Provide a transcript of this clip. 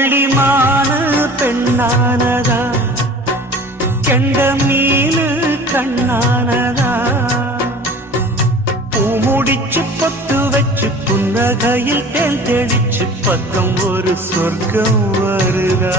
புள்ளிமான பெண்ணானதா, கெண்ட மீனு கண்ணானதா, பூ முடிச்சு பொத்து வச்சு புன்னகையில் தேன் தெளிச்சு பக்கம் ஒரு சொர்க்கம் வருதா.